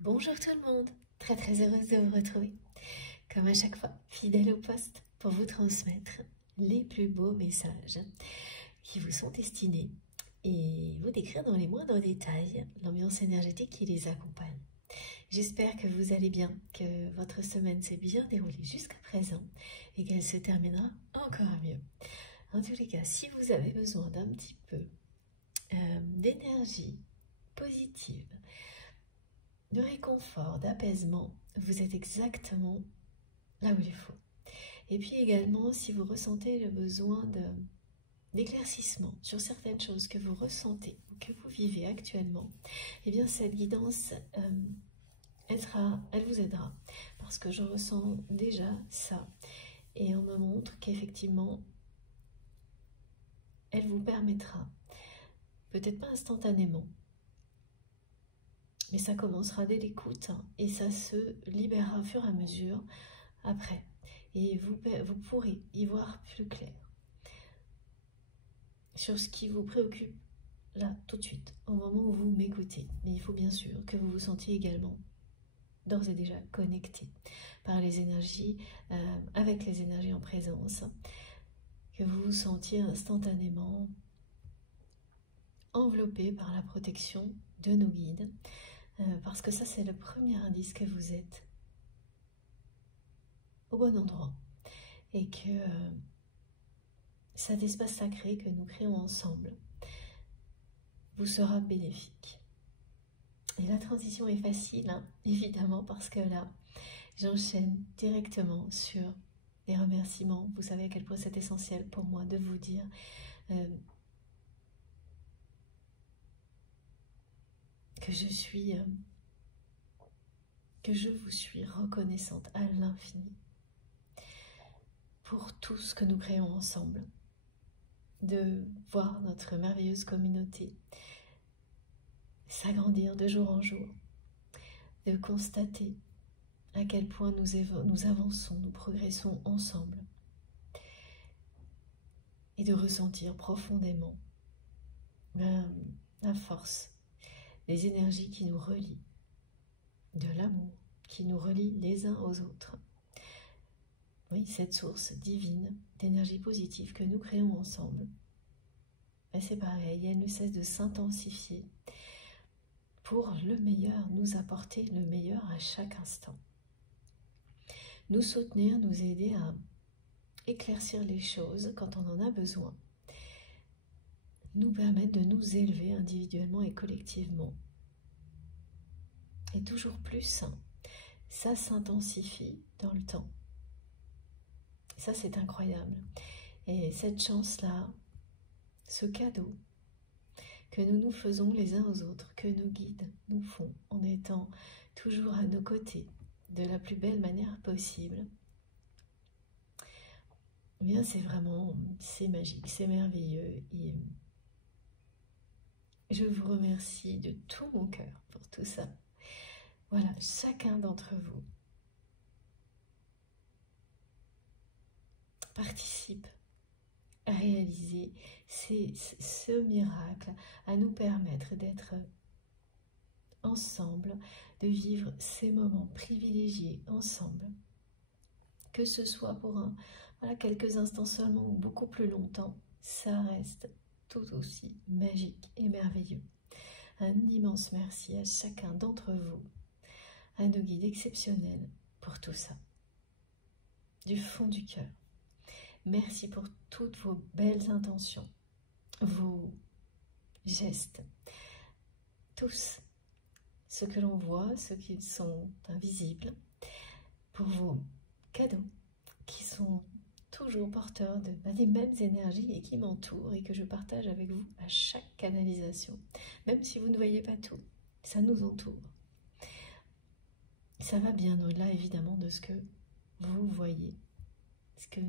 Bonjour tout le monde, très heureuse de vous retrouver, comme à chaque fois, fidèle au poste pour vous transmettre les plus beaux messages qui vous sont destinés et vous décrire dans les moindres détails l'ambiance énergétique qui les accompagne. J'espère que vous allez bien, que votre semaine s'est bien déroulée jusqu'à présent et qu'elle se terminera encore mieux. En tous les cas, si vous avez besoin d'un petit peu d'énergie positive, de réconfort, d'apaisement, vous êtes exactement là où il faut. Et puis également, si vous ressentez le besoin d'éclaircissement sur certaines choses que vous ressentez ou que vous vivez actuellement, eh bien cette guidance, elle vous aidera. Parce que je ressens déjà ça. Et on me montre qu'effectivement, elle vous permettra, peut-être pas instantanément, mais ça commencera dès l'écoute et ça se libérera au fur et à mesure après. Et vous pourrez y voir plus clair sur ce qui vous préoccupe là, tout de suite, au moment où vous m'écoutez. Mais il faut bien sûr que vous vous sentiez également d'ores et déjà connecté par les énergies, avec les énergies en présence, que vous vous sentiez instantanément enveloppé par la protection de nos guides, parce que ça c'est le premier indice que vous êtes au bon endroit et que cet espace sacré que nous créons ensemble vous sera bénéfique. Et la transition est facile, hein, évidemment, parce que là, j'enchaîne directement sur les remerciements. Vous savez à quel point c'est essentiel pour moi de vous dire que je vous suis reconnaissante à l'infini pour tout ce que nous créons ensemble, de voir notre merveilleuse communauté s'agrandir de jour en jour, de constater à quel point nous avançons, nous progressons ensemble, et de ressentir profondément la force, les énergies qui nous relient, de l'amour qui nous relie les uns aux autres. Oui, cette source divine d'énergie positive que nous créons ensemble, c'est pareil, elle ne cesse de s'intensifier pour le meilleur, nous apporter le meilleur à chaque instant. Nous soutenir, nous aider à éclaircir les choses quand on en a besoin, nous permettre de nous élever individuellement et collectivement. Et toujours plus, ça s'intensifie dans le temps. Et ça, c'est incroyable. Et cette chance-là, ce cadeau que nous nous faisons les uns aux autres, que nos guides nous font en étant toujours à nos côtés de la plus belle manière possible, eh bien c'est magique, c'est merveilleux. Et je vous remercie de tout mon cœur pour tout ça. Voilà, chacun d'entre vous participe à réaliser ce miracle, à nous permettre d'être ensemble, de vivre ces moments privilégiés ensemble, que ce soit pour quelques instants seulement ou beaucoup plus longtemps, ça reste tout aussi magique et merveilleux. Un immense merci à chacun d'entre vous, à nos guides exceptionnels pour tout ça, du fond du cœur. Merci pour toutes vos belles intentions, vos gestes, tous ceux que l'on voit, ceux qui sont invisibles, pour vos cadeaux qui sont toujours porteurs des mêmes énergies et qui m'entourent et que je partage avec vous à chaque canalisation. Même si vous ne voyez pas tout, ça nous entoure. Ça va bien au-delà évidemment de ce que vous voyez, parce que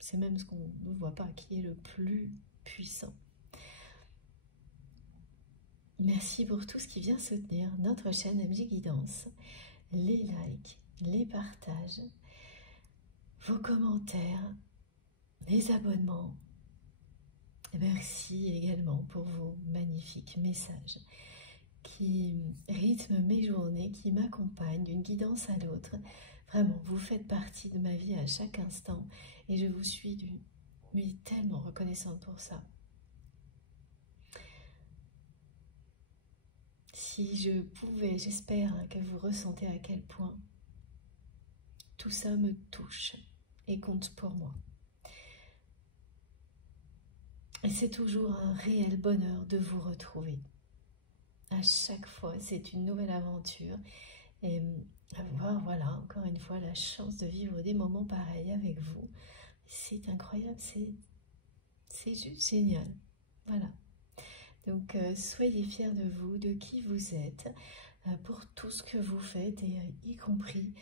c'est même ce qu'on ne voit pas qui est le plus puissant. Merci pour tout ce qui vient soutenir notre chaîne MJ Guidance, les likes, les partages, vos commentaires, les abonnements. Merci également pour vos magnifiques messages qui rythme mes journées, qui m'accompagne d'une guidance à l'autre. Vraiment, vous faites partie de ma vie à chaque instant et je vous suis mais tellement reconnaissante pour ça. Si je pouvais, j'espère que vous ressentez à quel point tout ça me touche et compte pour moi. Et c'est toujours un réel bonheur de vous retrouver. À chaque fois, c'est une nouvelle aventure. Et avoir, voilà, encore une fois, la chance de vivre des moments pareils avec vous. C'est incroyable, c'est juste génial. Voilà. Donc, soyez fiers de vous, de qui vous êtes, pour tout ce que vous faites, et y compris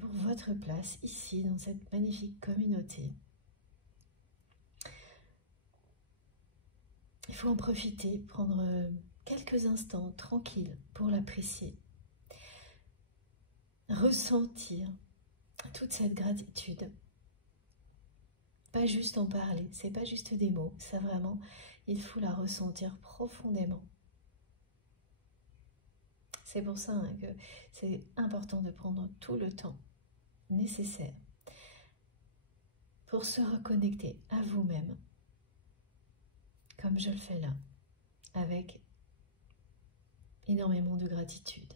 pour votre place ici, dans cette magnifique communauté. Il faut en profiter, prendre quelques instants tranquilles pour l'apprécier. Ressentir toute cette gratitude. Pas juste en parler, c'est pas juste des mots, ça vraiment, il faut la ressentir profondément. C'est pour ça que c'est important de prendre tout le temps nécessaire pour se reconnecter à vous-même, comme je le fais là, avec énormément de gratitude.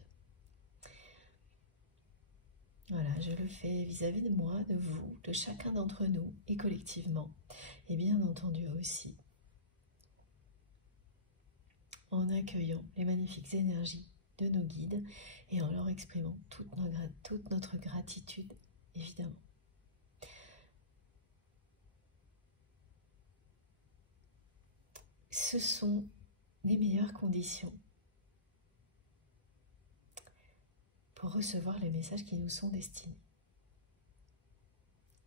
Voilà, je le fais vis-à-vis de moi, de vous, de chacun d'entre nous et collectivement, et bien entendu aussi en accueillant les magnifiques énergies de nos guides et en leur exprimant toute notre gratitude, évidemment. Ce sont les meilleures conditions pour recevoir les messages qui nous sont destinés,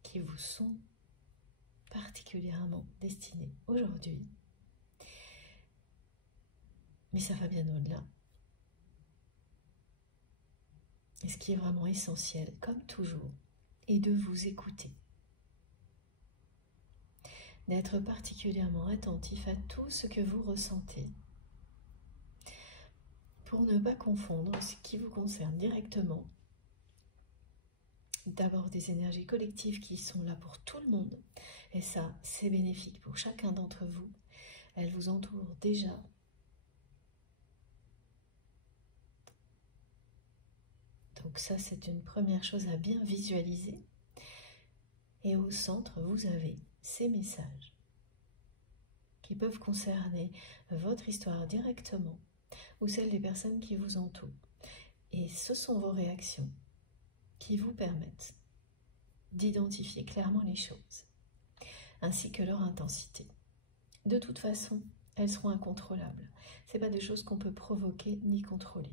qui vous sont particulièrement destinés aujourd'hui. Mais ça va bien au-delà. Et ce qui est vraiment essentiel, comme toujours, est de vous écouter. D'être particulièrement attentif à tout ce que vous ressentez, pour ne pas confondre ce qui vous concerne directement. D'abord des énergies collectives qui sont là pour tout le monde, et ça, c'est bénéfique pour chacun d'entre vous. Elles vous entourent déjà. Donc ça, c'est une première chose à bien visualiser. Et au centre, vous avez ces messages qui peuvent concerner votre histoire directement ou celle des personnes qui vous entourent. Et ce sont vos réactions qui vous permettent d'identifier clairement les choses, ainsi que leur intensité. De toute façon, elles seront incontrôlables. Ce n'est pas des choses qu'on peut provoquer ni contrôler.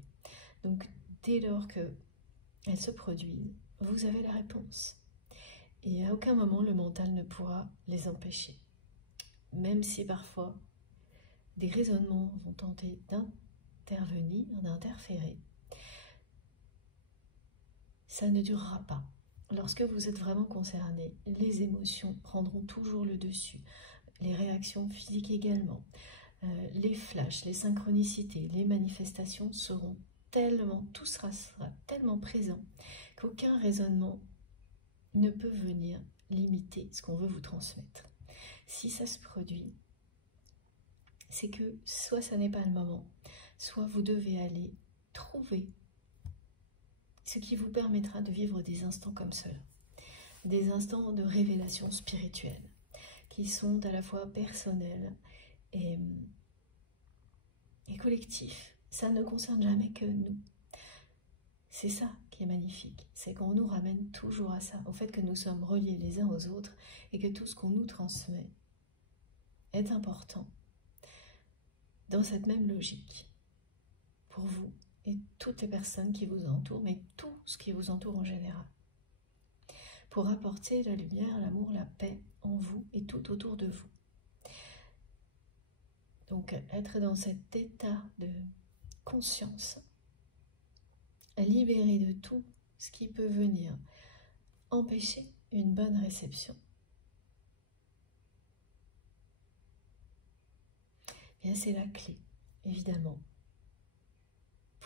Donc, dès lors qu'elles se produisent, vous avez la réponse. Et à aucun moment, le mental ne pourra les empêcher. Même si parfois, des raisonnements vont tenter d'intervenir, d'interférer, ça ne durera pas. Lorsque vous êtes vraiment concerné, les émotions prendront toujours le dessus, les réactions physiques également, les flashs, les synchronicités, les manifestations seront tellement, tout sera tellement présent qu'aucun raisonnement ne peut venir limiter ce qu'on veut vous transmettre. Si ça se produit, c'est que soit ça n'est pas le moment, soit vous devez aller trouver ce qui vous permettra de vivre des instants comme cela, des instants de révélation spirituelle, qui sont à la fois personnels et collectifs. Ça ne concerne jamais que nous. C'est ça qui est magnifique, c'est qu'on nous ramène toujours à ça, au fait que nous sommes reliés les uns aux autres et que tout ce qu'on nous transmet est important dans cette même logique pour vous et toutes les personnes qui vous entourent, mais tout ce qui vous entoure en général, pour apporter la lumière, l'amour, la paix en vous et tout autour de vous. Donc être dans cet état de conscience, libéré de tout ce qui peut venir empêcher une bonne réception. Bien, c'est la clé, évidemment,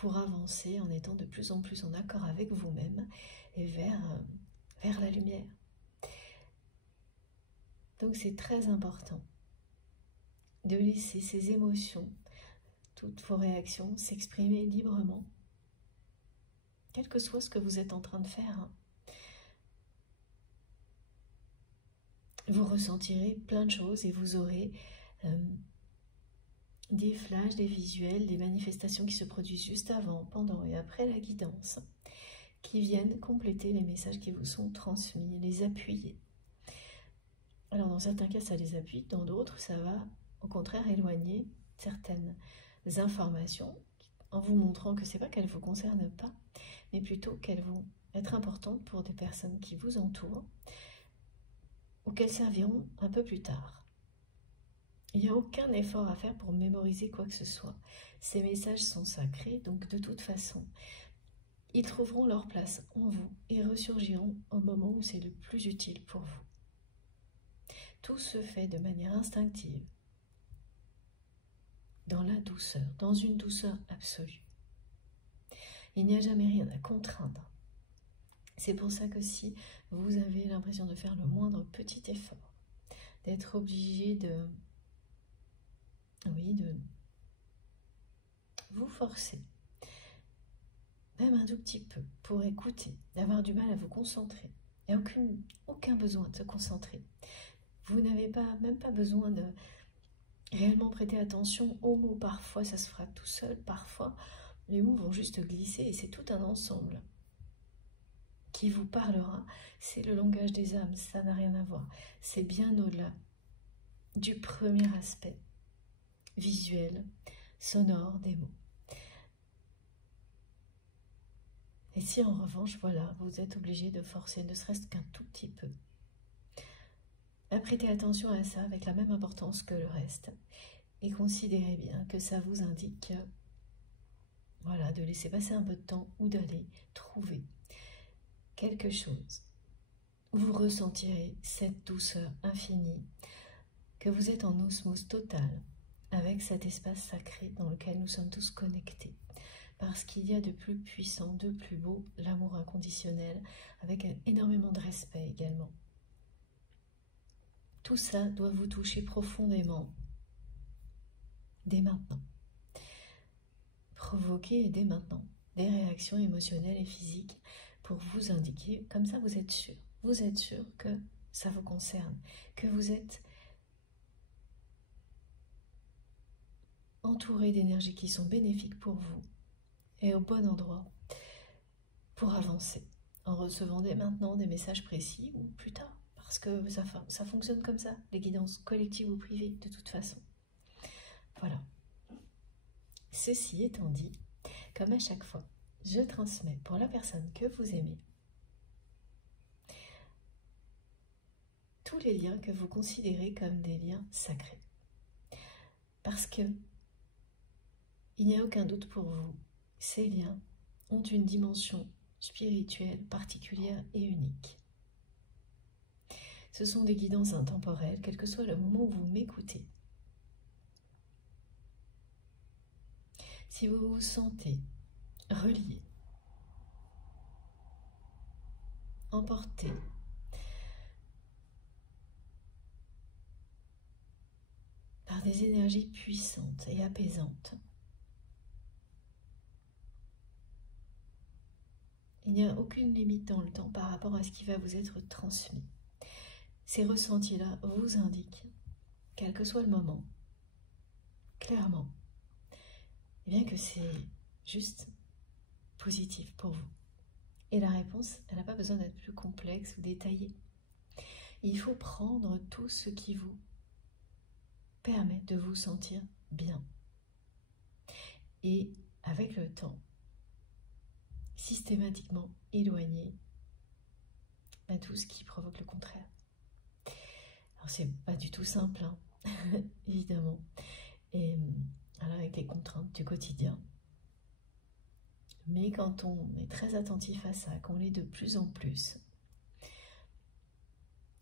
pour avancer en étant de plus en plus en accord avec vous-même et vers la lumière. Donc c'est très important de laisser ces émotions, toutes vos réactions s'exprimer librement, quel que soit ce que vous êtes en train de faire. Vous ressentirez plein de choses et vous aurez des flashs, des visuels, des manifestations qui se produisent juste avant, pendant et après la guidance, qui viennent compléter les messages qui vous sont transmis, les appuyer. Alors dans certains cas ça les appuie, dans d'autres ça va au contraire éloigner certaines informations en vous montrant que c'est pas qu'elles ne vous concernent pas, mais plutôt qu'elles vont être importantes pour des personnes qui vous entourent ou qu'elles serviront un peu plus tard. Il n'y a aucun effort à faire pour mémoriser quoi que ce soit. Ces messages sont sacrés, donc de toute façon, ils trouveront leur place en vous et ressurgiront au moment où c'est le plus utile pour vous. Tout se fait de manière instinctive, dans la douceur, dans une douceur absolue. Il n'y a jamais rien à contraindre. C'est pour ça que si vous avez l'impression de faire le moindre petit effort, d'être obligé de vous forcer, même un tout petit peu, pour écouter, d'avoir du mal à vous concentrer, il n'y a aucun besoin de se concentrer. Vous n'avez même pas besoin de réellement prêter attention aux mots. Parfois, ça se fera tout seul. Parfois, les mots vont juste glisser et c'est tout un ensemble qui vous parlera. C'est le langage des âmes, ça n'a rien à voir. C'est bien au-delà du premier aspect visuel, sonore des mots. Et si en revanche, voilà, vous êtes obligé de forcer, ne serait-ce qu'un tout petit peu, prêtez attention à ça avec la même importance que le reste et considérez bien que ça vous indique de laisser passer un peu de temps ou d'aller trouver quelque chose où vous ressentirez cette douceur infinie, que vous êtes en osmose totale avec cet espace sacré dans lequel nous sommes tous connectés, parce qu'il y a de plus puissant, de plus beau, l'amour inconditionnel, avec énormément de respect également. Tout ça doit vous toucher profondément dès maintenant. Provoquez dès maintenant des réactions émotionnelles et physiques pour vous indiquer, comme ça vous êtes sûr que ça vous concerne, que vous êtes entouré d'énergies qui sont bénéfiques pour vous et au bon endroit pour avancer, en recevant dès maintenant des messages précis ou plus tard. Parce que ça fonctionne comme ça, les guidances collectives ou privées, de toute façon. Voilà. Ceci étant dit, comme à chaque fois, je transmets pour la personne que vous aimez tous les liens que vous considérez comme des liens sacrés. Parce que il n'y a aucun doute pour vous, ces liens ont une dimension spirituelle particulière et unique. Ce sont des guidances intemporelles, quel que soit le moment où vous m'écoutez. Si vous vous sentez relié, emporté, par des énergies puissantes et apaisantes, il n'y a aucune limite dans le temps par rapport à ce qui va vous être transmis. Ces ressentis-là vous indiquent, quel que soit le moment, clairement, eh bien que c'est juste positif pour vous. Et la réponse, elle n'a pas besoin d'être plus complexe ou détaillée. Il faut prendre tout ce qui vous permet de vous sentir bien. Et avec le temps, systématiquement éloigner tout ce qui provoque le contraire. Alors c'est pas du tout simple, hein, évidemment, et avec les contraintes du quotidien. Mais quand on est très attentif à ça, qu'on l'est de plus en plus,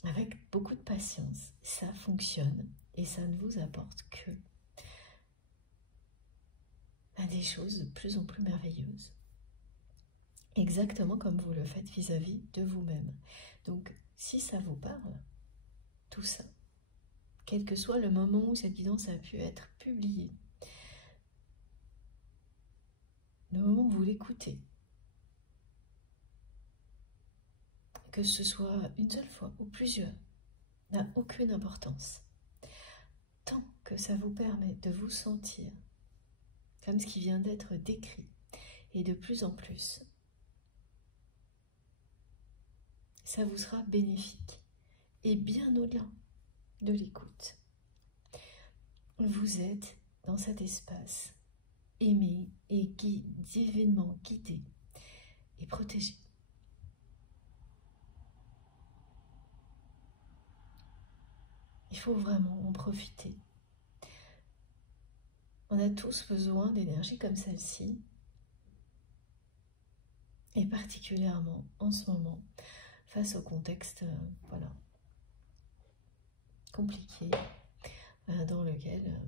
avec beaucoup de patience, ça fonctionne et ça ne vous apporte que à des choses de plus en plus merveilleuses. Exactement comme vous le faites vis-à-vis de vous-même. Donc, si ça vous parle, tout ça, quel que soit le moment où cette guidance a pu être publiée, le moment où vous l'écoutez, que ce soit une seule fois ou plusieurs, n'a aucune importance. Tant que ça vous permet de vous sentir comme ce qui vient d'être décrit, et de plus en plus, ça vous sera bénéfique. Et bien au-delà de l'écoute, vous êtes dans cet espace aimé et divinement guidé et protégé. Il faut vraiment en profiter. On a tous besoin d'énergie comme celle-ci, et particulièrement en ce moment, face au contexte voilà, compliqué dans lequel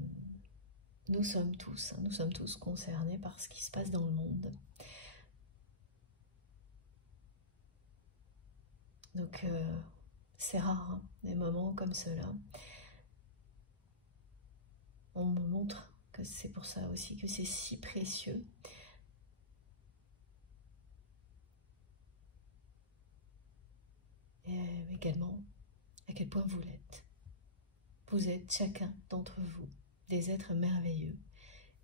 nous sommes tous concernés par ce qui se passe dans le monde. Donc c'est rare, hein, des moments comme ceux-là. On me montre que c'est pour ça aussi que c'est si précieux. Et également, à quel point vous l'êtes. Vous êtes chacun d'entre vous des êtres merveilleux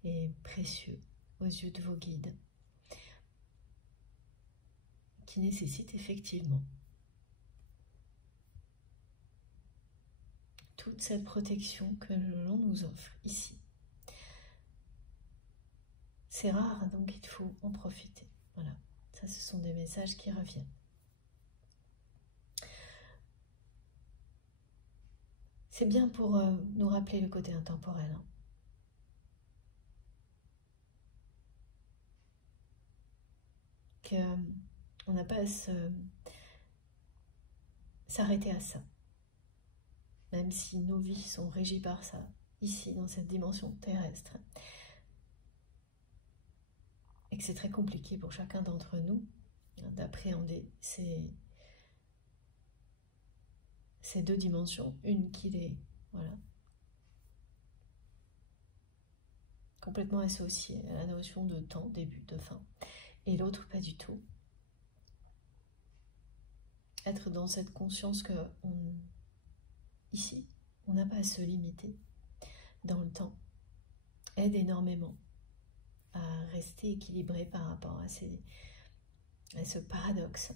et précieux aux yeux de vos guides, qui nécessitent effectivement toute cette protection que l'on nous offre ici. C'est rare, donc il faut en profiter. Voilà, ça ce sont des messages qui reviennent. C'est bien pour nous rappeler le côté intemporel. Hein. Qu'on n'a pas à s'arrêter à ça. Même si nos vies sont régies par ça, ici, dans cette dimension terrestre. Et que c'est très compliqué pour chacun d'entre nous d'appréhender ces deux dimensions. Une qui est voilà, complètement associée à la notion de temps, début, de fin, et l'autre pas du tout. Être dans cette conscience que ici, on n'a pas à se limiter dans le temps, aide énormément à rester équilibré par rapport à ce paradoxe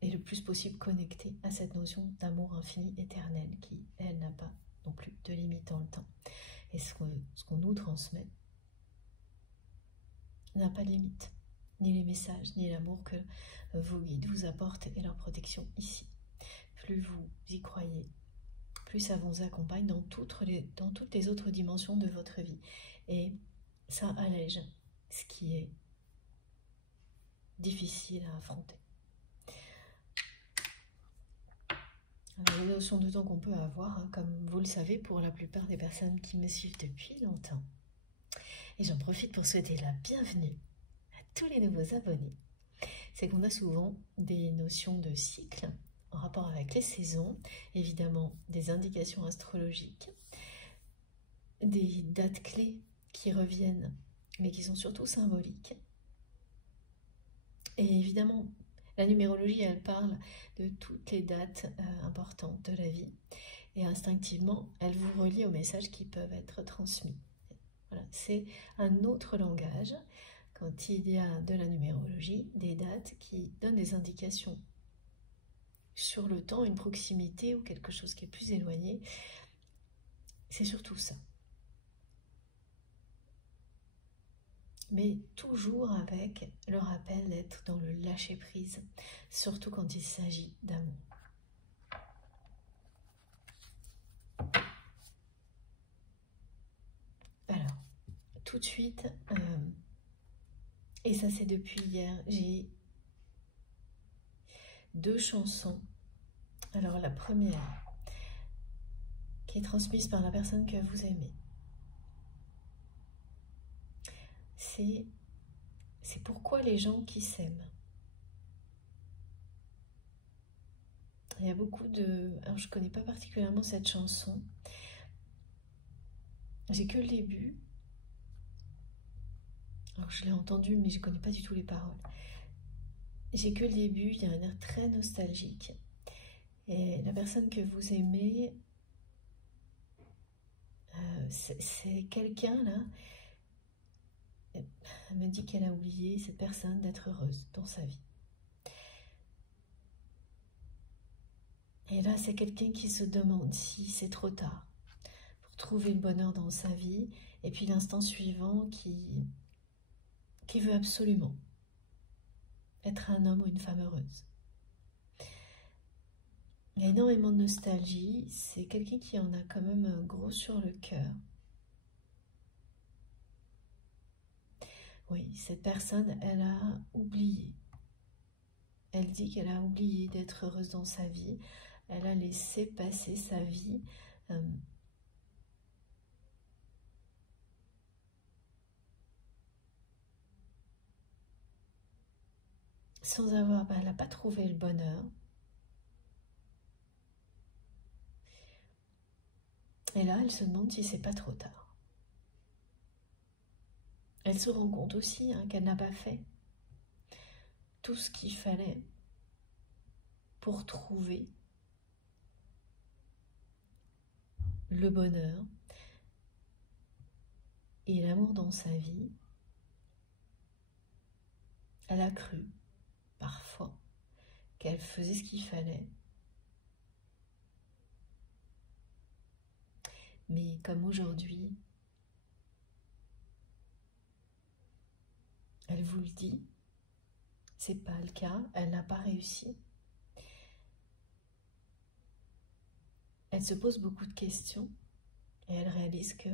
et le plus possible connecté à cette notion d'amour infini éternel qui, elle, n'a pas non plus de limite dans le temps. Et ce qu'on nous transmet n'a pas de limite, ni les messages, ni l'amour que vos guides vous apportent et leur protection ici. Plus vous y croyez, plus ça vous accompagne dans toutes les autres dimensions de votre vie. Et ça allège ce qui est difficile à affronter. Alors, la notion de temps qu'on peut avoir, hein, comme vous le savez, pour la plupart des personnes qui me suivent depuis longtemps. Et j'en profite pour souhaiter la bienvenue à tous les nouveaux abonnés. C'est qu'on a souvent des notions de cycle en rapport avec les saisons, évidemment des indications astrologiques, des dates clés qui reviennent, mais qui sont surtout symboliques. Et évidemment, la numérologie, elle parle de toutes les dates importantes de la vie. Et instinctivement, elle vous relie aux messages qui peuvent être transmis. Voilà, c'est un autre langage. Quand il y a de la numérologie, des dates qui donnent des indications sur le temps, une proximité ou quelque chose qui est plus éloigné, c'est surtout ça. Mais toujours avec le rappel d'être dans le lâcher-prise, surtout quand il s'agit d'amour. Alors, tout de suite, et ça c'est depuis hier, j'ai 2 chansons. Alors la première, qui est transmise par la personne que vous aimez. c'est pourquoi les gens qui s'aiment. Il y a beaucoup de... Alors je ne connais pas particulièrement cette chanson. J'ai que le début. Alors je l'ai entendu mais je ne connais pas du tout les paroles. J'ai que le début, il y a un air très nostalgique. Et la personne que vous aimez, c'est quelqu'un là. Elle me dit qu'elle a oublié, cette personne, d'être heureuse dans sa vie. Et là, c'est quelqu'un qui se demande si c'est trop tard pour trouver le bonheur dans sa vie. Et puis l'instant suivant qui veut absolument être un homme ou une femme heureuse. Il y a énormément de nostalgie. C'est quelqu'un qui en a quand même un gros sur le cœur. Oui, cette personne, elle a oublié. Elle dit qu'elle a oublié d'être heureuse dans sa vie. Elle a laissé passer sa vie sans avoir... elle n'a pas trouvé le bonheur. Et là, elle se demande si c'est pas trop tard. Elle se rend compte aussi qu'elle n'a pas fait tout ce qu'il fallait pour trouver le bonheur et l'amour dans sa vie. Elle a cru, parfois, qu'elle faisait ce qu'il fallait. Mais comme aujourd'hui, elle vous le dit, c'est pas le cas, elle n'a pas réussi. Elle se pose beaucoup de questions et elle réalise que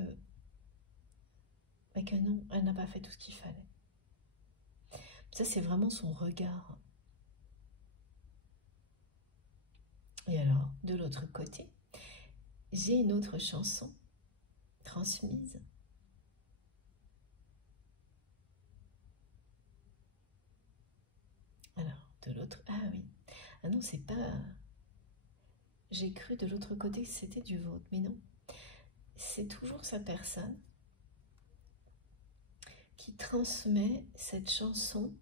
non, elle n'a pas fait tout ce qu'il fallait. Ça, c'est vraiment son regard. Et alors, de l'autre côté, j'ai une autre chanson transmise. Alors, de l'autre... Ah oui. Ah non, c'est pas... J'ai cru de l'autre côté que c'était du vôtre, mais non. C'est toujours sa personne qui transmet cette chanson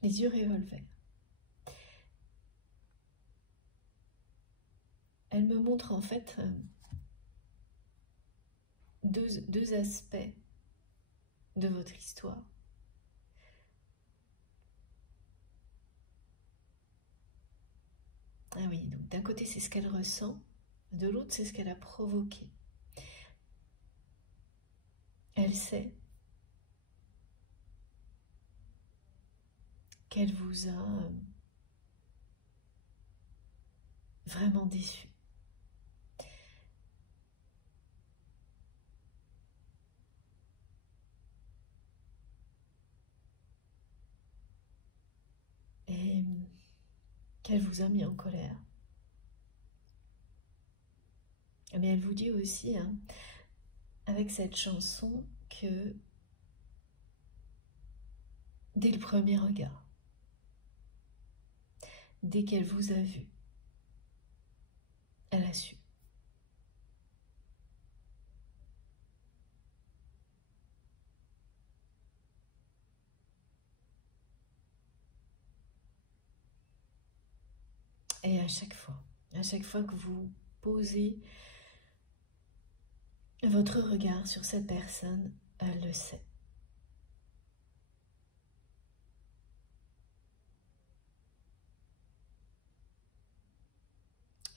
les yeux revolver. Elle me montre en fait deux aspects de votre histoire. Ah oui, donc d'un côté c'est ce qu'elle ressent, de l'autre c'est ce qu'elle a provoqué. Elle sait qu'elle vous a vraiment déçu. Et qu'elle vous a mis en colère. Mais elle vous dit aussi, avec cette chanson, que dès le premier regard, dès qu'elle vous a vu, elle a su. Et à chaque fois que vous posez votre regard sur cette personne, elle le sait.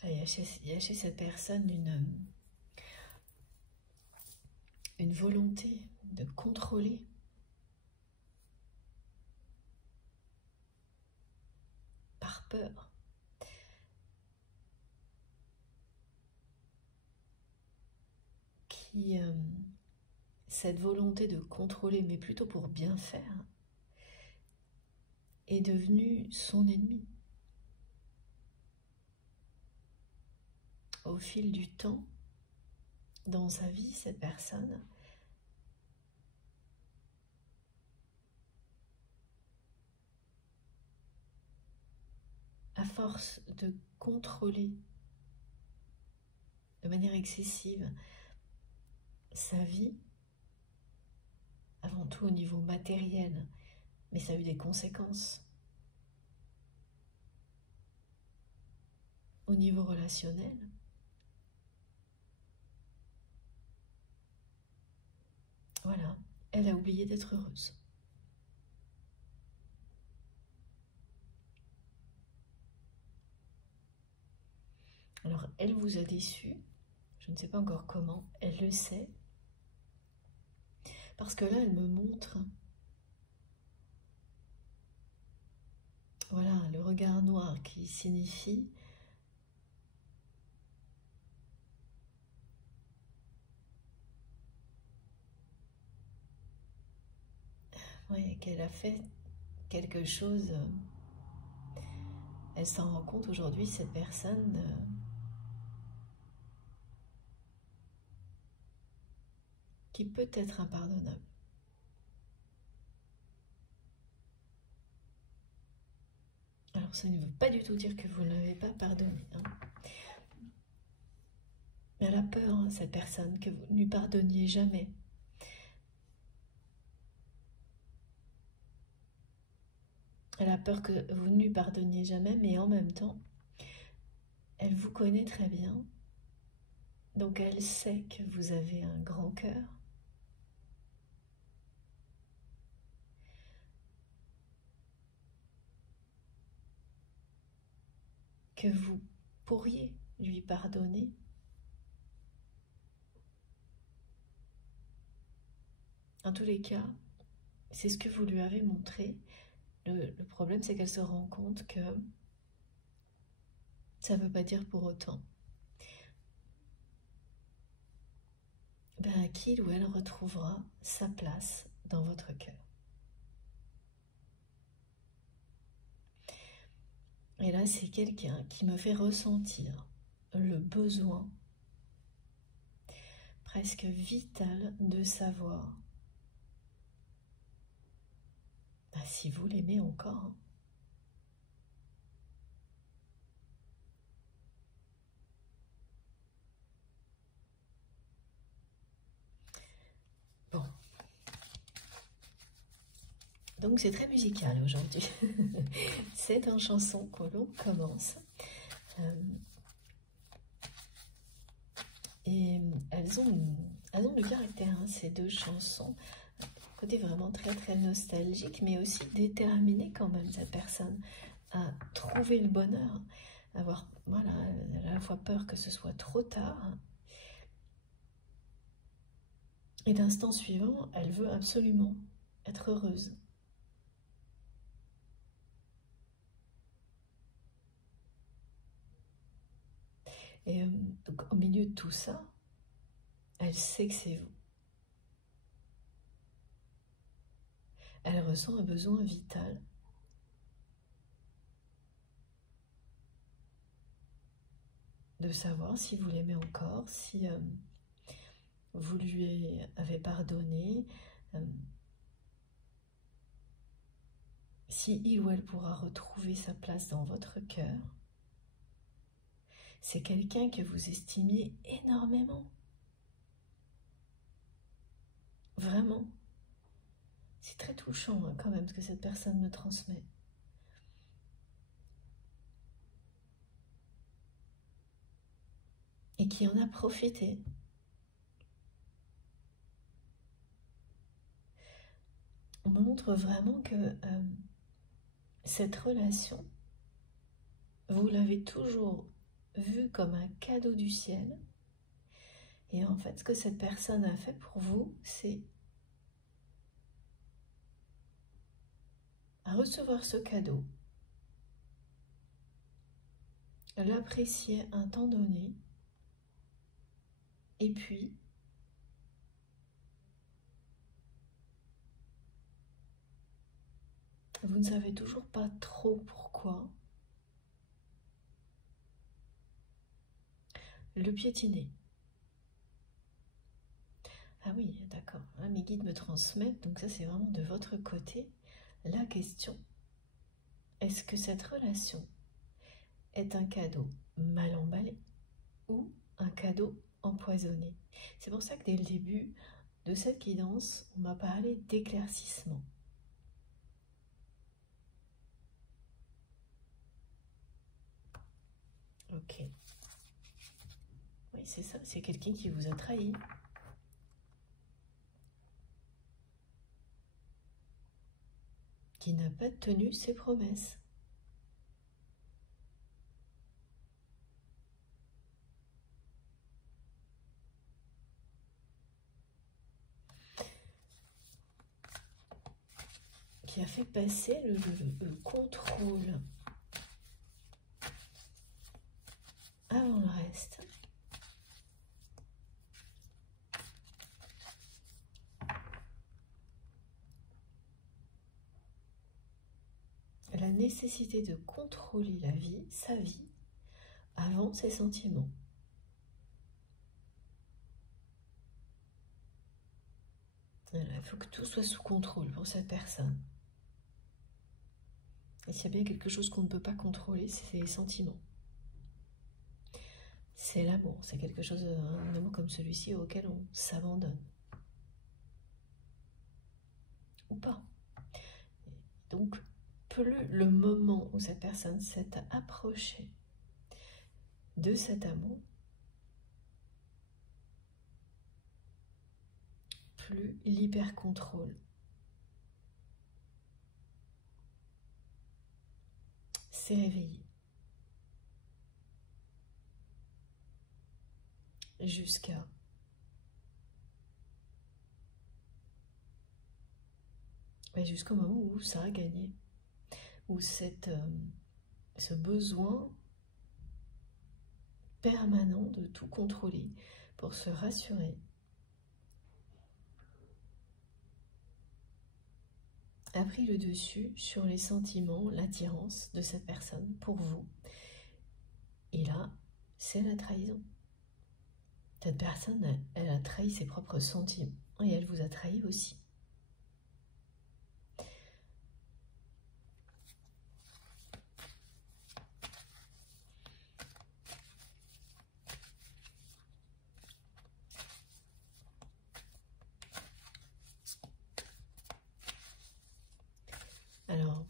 Il y a chez cette personne une volonté de contrôler. Par peur. Cette volonté de contrôler, mais plutôt pour bien faire, est devenue son ennemi. Au fil du temps, dans sa vie, cette personne force de contrôler de manière excessive sa vie, avant tout au niveau matériel, mais ça a eu des conséquences au niveau relationnel. Voilà, elle a oublié d'être heureuse. Alors, elle vous a déçu, je ne sais pas encore comment, elle le sait, parce que là, elle me montre, voilà, le regard noir qui signifie ouais, qu'elle a fait quelque chose. Elle s'en rend compte aujourd'hui, cette personne, qui peut être impardonnable. Alors ça ne veut pas du tout dire que vous ne l'avez pas pardonné. Hein. Elle a peur, hein, cette personne, que vous ne lui pardonniez jamais. Elle a peur que vous ne lui pardonniez jamais, mais en même temps, elle vous connaît très bien. Donc elle sait que vous avez un grand cœur. Que vous pourriez lui pardonner. En tous les cas, c'est ce que vous lui avez montré. Le problème, c'est qu'elle se rend compte que ça ne veut pas dire pour autant qu'il ou elle retrouvera sa place dans votre cœur. Et là, c'est quelqu'un qui me fait ressentir le besoin presque vital de savoir si vous l'aimez encore. Bon. Donc c'est très musical aujourd'hui. C'est une chanson que l'on commence. Et elles ont du caractère, hein, ces deux chansons. Côté vraiment très très nostalgique, mais aussi déterminé quand même, cette personne à trouver le bonheur, avoir, voilà, à la fois peur que ce soit trop tard. Et d'instant suivant, elle veut absolument être heureuse. Et donc, au milieu de tout ça, elle sait que c'est vous. Elle ressent un besoin vital de savoir si vous l'aimez encore, si vous lui avez pardonné, si il ou elle pourra retrouver sa place dans votre cœur. C'est quelqu'un que vous estimiez énormément. Vraiment. C'est très touchant, hein, quand même, ce que cette personne me transmet. Et qui en a profité. On me montre vraiment que cette relation, vous l'avez toujours vue comme un cadeau du ciel. Et en fait, ce que cette personne a fait pour vous, c'est à recevoir ce cadeau, l'apprécier un temps donné, et puis vous ne savez toujours pas trop pourquoi le piétiner. Ah oui, d'accord, hein, mes guides me transmettent, donc ça c'est vraiment de votre côté, la question, est-ce que cette relation est un cadeau mal emballé ou un cadeau empoisonné. C'est pour ça que dès le début de cette guidance, on m'a parlé d'éclaircissement. Ok. Oui, c'est ça, c'est quelqu'un qui vous a trahi. Qui n'a pas tenu ses promesses. Qui a fait passer le contrôle avant le reste. La nécessité de contrôler la vie, sa vie, avant ses sentiments. Voilà, il faut que tout soit sous contrôle pour cette personne. Et s'il y a bien quelque chose qu'on ne peut pas contrôler, c'est les sentiments. C'est l'amour, c'est quelque chose, un amour comme celui-ci auquel on s'abandonne. Ou pas. Donc, plus le moment où cette personne s'est approchée de cet amour, plus l'hyper-contrôle s'est réveillé. Jusqu'au moment où ça a gagné, où ce besoin permanent de tout contrôler pour se rassurer a pris le dessus sur les sentiments, l'attirance de cette personne pour vous. Et là, c'est la trahison. Cette personne, elle a trahi ses propres sentiments et elle vous a trahi aussi. Alors,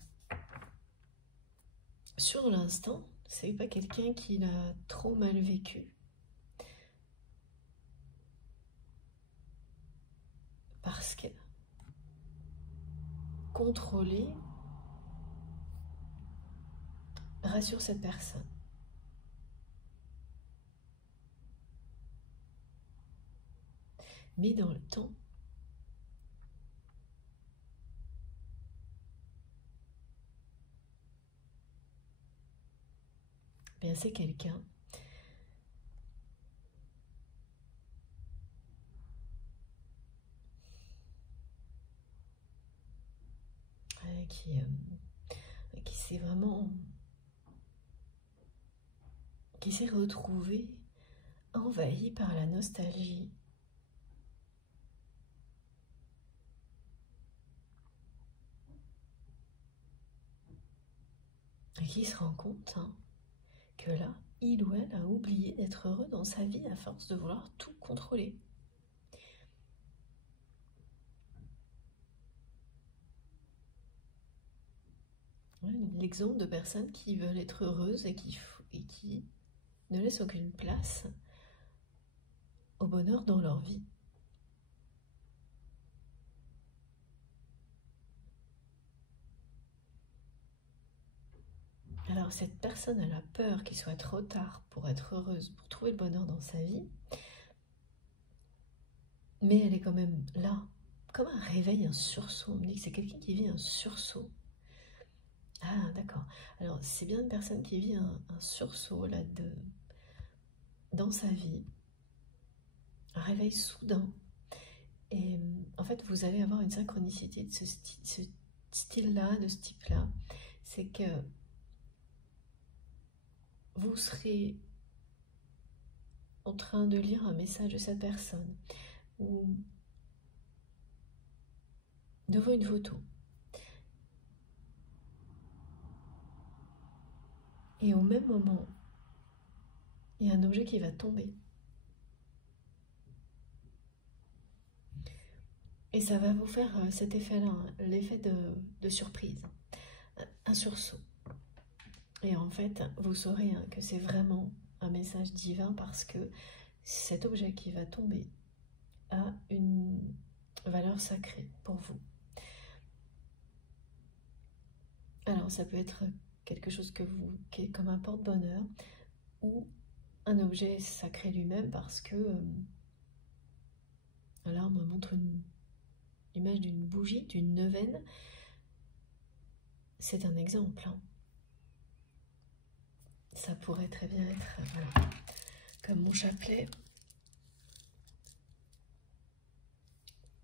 sur l'instant, c'est pas quelqu'un qui l'a trop mal vécu. Parce que contrôler rassure cette personne. Mais dans le temps, bien c'est quelqu'un qui s'est vraiment, qui s'est retrouvé envahi par la nostalgie. Et qui se rend compte que là, il ou elle a oublié d'être heureux dans sa vie à force de vouloir tout contrôler. L'exemple de personnes qui veulent être heureuses et qui ne laissent aucune place au bonheur dans leur vie. Alors cette personne, elle a peur qu'il soit trop tard pour être heureuse, pour trouver le bonheur dans sa vie, mais elle est quand même là, comme un réveil, un sursaut. On me dit que c'est quelqu'un qui vit un sursaut. Ah, d'accord. Alors, c'est bien une personne qui vit un sursaut là, dans sa vie, un réveil soudain. Et en fait, vous allez avoir une synchronicité de ce style-là, de ce type-là. C'est que vous serez en train de lire un message de cette personne ou devant une photo. Et au même moment, il y a un objet qui va tomber. Et ça va vous faire cet effet-là, hein, l'effet de surprise, un sursaut. Et en fait, vous saurez hein, que c'est vraiment un message divin parce que cet objet qui va tomber a une valeur sacrée pour vous. Alors ça peut être quelque chose qui est comme un porte-bonheur ou un objet sacré lui-même parce que là on me montre une image d'une bougie, d'une neuvaine. C'est un exemple. Hein. Ça pourrait très bien être voilà, comme mon chapelet.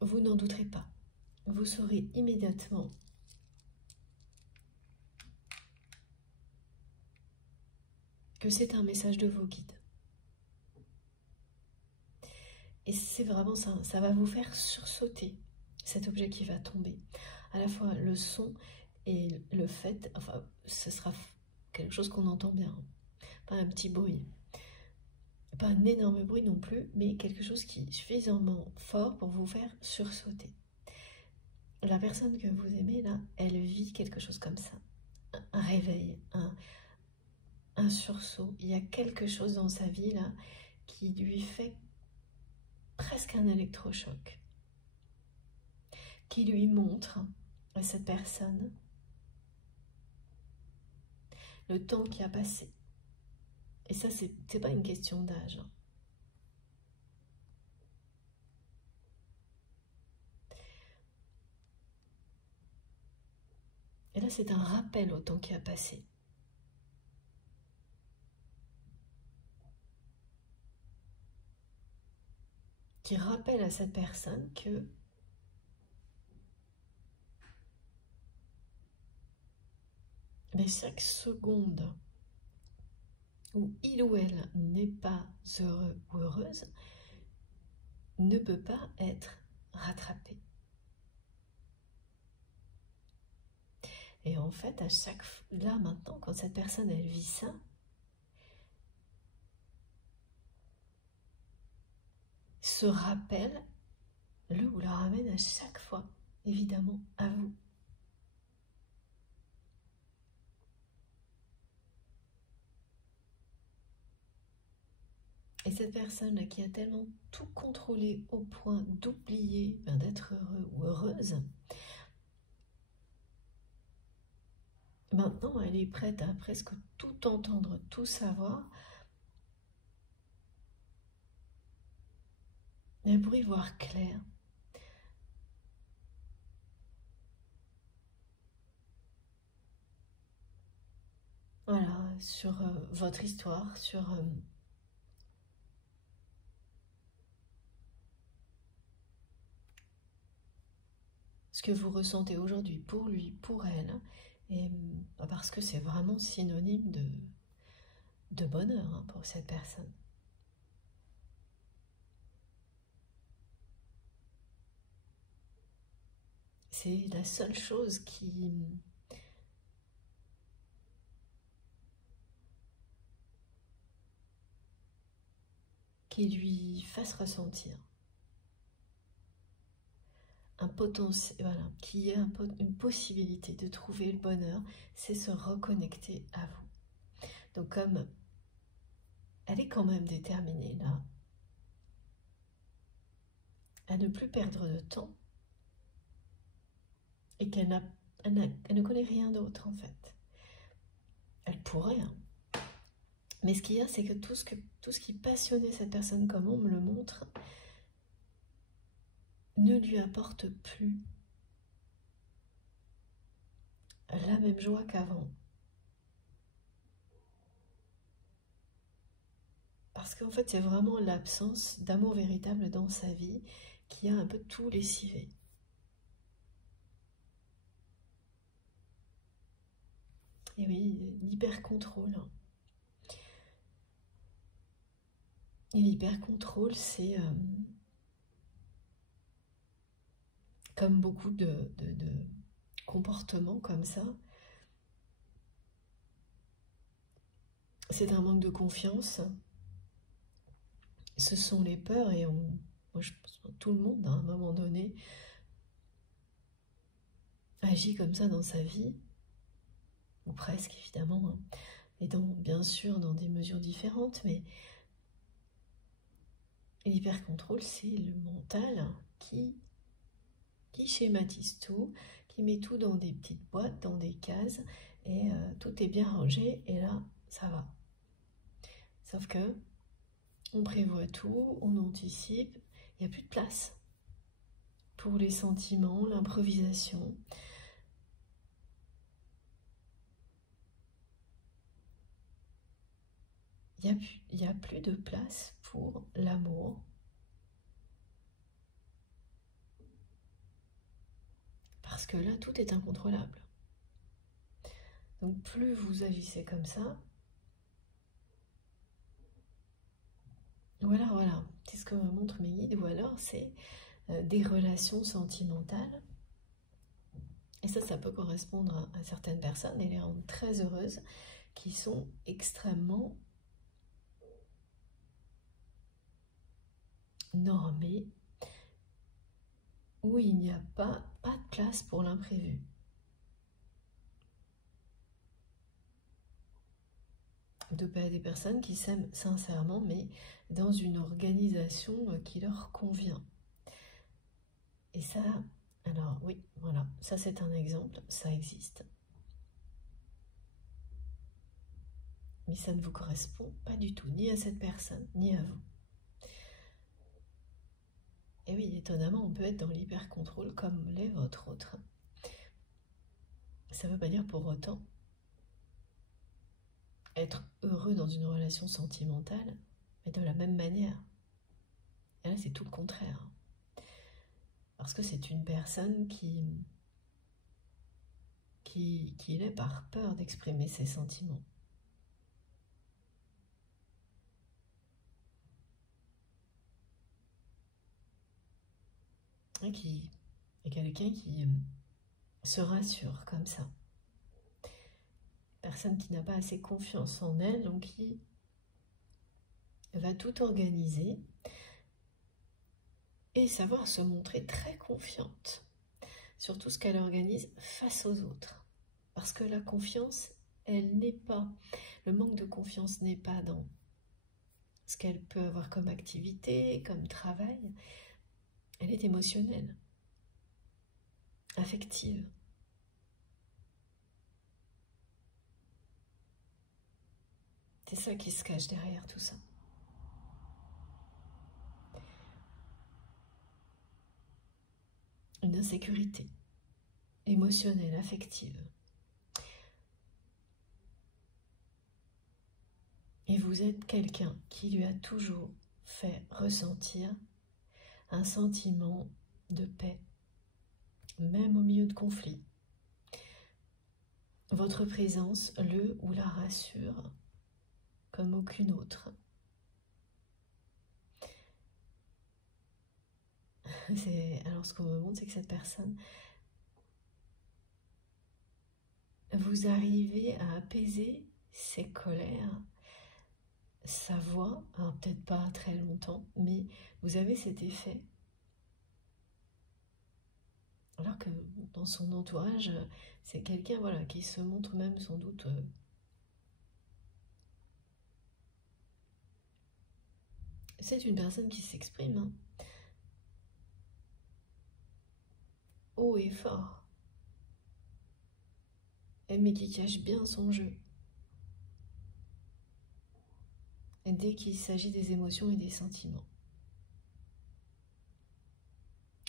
Vous n'en douterez pas. Vous saurez immédiatement que c'est un message de vos guides. Et c'est vraiment ça, ça va vous faire sursauter cet objet qui va tomber. À la fois le son et le fait, enfin, ce sera quelque chose qu'on entend bien. Pas un petit bruit, pas un énorme bruit non plus, mais quelque chose qui est suffisamment fort pour vous faire sursauter. La personne que vous aimez, là, elle vit quelque chose comme ça. Un réveil, un sursaut. Il y a quelque chose dans sa vie, là, qui lui fait presque un électrochoc. Qui lui montre à cette personne le temps qui a passé. Et ça, c'est pas une question d'âge. Et là, c'est un rappel au temps qui a passé. Qui rappelle à cette personne que mais chaque seconde où il ou elle n'est pas heureux ou heureuse ne peut pas être rattrapée. Et en fait, à chaque là maintenant, quand cette personne elle vit ça, ce rappel le ou la ramène à chaque fois, évidemment, à vous. Et cette personne-là qui a tellement tout contrôlé au point d'oublier d'être heureux ou heureuse, maintenant elle est prête à presque tout entendre, tout savoir, mais pour y voir clair. Voilà, sur votre histoire, sur ce que vous ressentez aujourd'hui pour lui, pour elle, et parce que c'est vraiment synonyme de bonheur hein, pour cette personne. C'est la seule chose qui lui fasse ressentir un potentiel, voilà, qui ait une possibilité de trouver le bonheur, c'est se reconnecter à vous. Donc comme elle est quand même déterminée là, à ne plus perdre de temps, et qu'elle ne connaît rien d'autre en fait. Elle pourrait, hein. Mais ce qu'il y a, c'est que tout ce qui passionnait cette personne, comme on me le montre, ne lui apporte plus la même joie qu'avant. Parce qu'en fait, c'est vraiment l'absence d'amour véritable dans sa vie qui a un peu tout lessivé. Et oui, l'hyper-contrôle. Et l'hyper-contrôle, c'est comme beaucoup de comportements comme ça, c'est un manque de confiance. Ce sont les peurs et moi je pense que tout le monde, à un moment donné, agit comme ça dans sa vie, ou presque évidemment, hein, et bien sûr dans des mesures différentes, mais l'hypercontrôle, c'est le mental qui schématise tout, qui met tout dans des petites boîtes, dans des cases, et tout est bien rangé, et là, ça va. Sauf que on prévoit tout, on anticipe, il n'y a plus de place pour les sentiments, l'improvisation. Il n'y a plus de place pour l'amour. Parce que là, tout est incontrôlable. Donc plus vous agissez comme ça, voilà, c'est ce que me montrent mes guides, ou alors c'est des relations sentimentales. Et ça peut correspondre à certaines personnes et les rendre très heureuses, qui sont extrêmement normées, où il n'y a pas de place pour l'imprévu. Des personnes qui s'aiment sincèrement, mais dans une organisation qui leur convient. Et ça, alors oui, voilà, ça c'est un exemple, ça existe. Mais ça ne vous correspond pas du tout, ni à cette personne, ni à vous. Et oui, étonnamment, on peut être dans l'hyper-contrôle comme l'est votre autre. Ça ne veut pas dire pour autant être heureux dans une relation sentimentale, mais de la même manière. Et là, c'est tout le contraire. Parce que c'est une personne qui l'est par peur d'exprimer ses sentiments. Et quelqu'un qui se rassure comme ça. Personne qui n'a pas assez confiance en elle, donc qui va tout organiser et savoir se montrer très confiante sur tout ce qu'elle organise face aux autres. Parce que la confiance, elle n'est pas, le manque de confiance n'est pas dans ce qu'elle peut avoir comme activité, comme travail. Elle est émotionnelle, affective. C'est ça qui se cache derrière tout ça. Une insécurité émotionnelle, affective. Et vous êtes quelqu'un qui lui a toujours fait ressentir un sentiment de paix, même au milieu de conflits. Votre présence le ou la rassure comme aucune autre. Alors ce qu'on me montre, c'est que cette personne, vous arrivez à apaiser ses colères, sa voix, alors peut-être pas très longtemps, mais vous avez cet effet. Alors que dans son entourage, c'est quelqu'un voilà, qui se montre même sans doute c'est une personne qui s'exprime hein, haut et fort, mais qui cache bien son jeu. Et dès qu'il s'agit des émotions et des sentiments.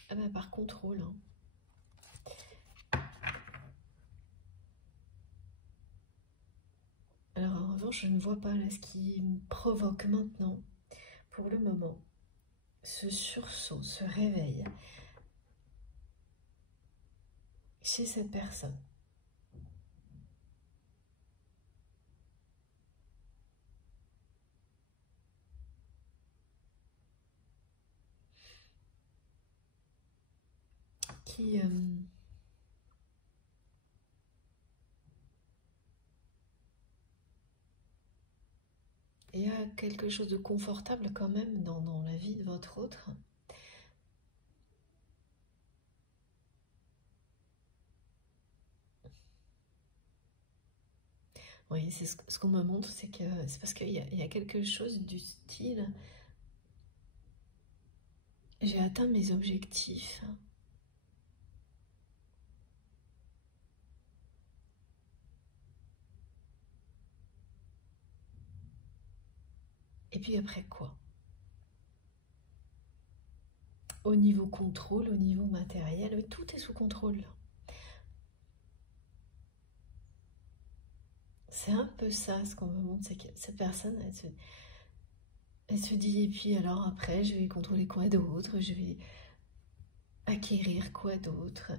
Ah bah par contrôle. Hein. Alors en revanche, je ne vois pas là ce qui provoque maintenant, pour le moment, ce sursaut, ce réveil chez cette personne. Qui il y a quelque chose de confortable quand même dans la vie de votre autre. Oui, c'est ce qu'on me montre, c'est que c'est parce qu'il y a quelque chose du style j'ai atteint mes objectifs. Et puis après quoi? Au niveau contrôle, au niveau matériel, tout est sous contrôle. C'est un peu ça ce qu'on me montre, c'est que cette personne, elle se dit, et puis alors après, je vais contrôler quoi d'autre, je vais acquérir quoi d'autre.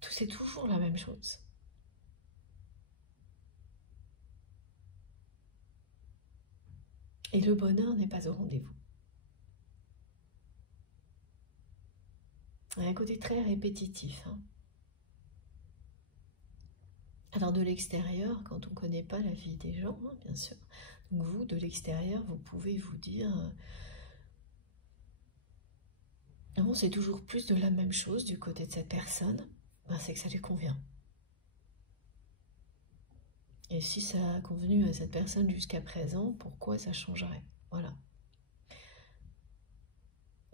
C'est toujours la même chose. Et le bonheur n'est pas au rendez-vous. Il y a un côté très répétitif. Hein. Alors de l'extérieur, quand on ne connaît pas la vie des gens, hein, bien sûr, donc vous, de l'extérieur, vous pouvez vous dire bon, c'est toujours plus de la même chose du côté de cette personne, ben, c'est que ça lui convient. Et si ça a convenu à cette personne jusqu'à présent, pourquoi ça changerait? Voilà.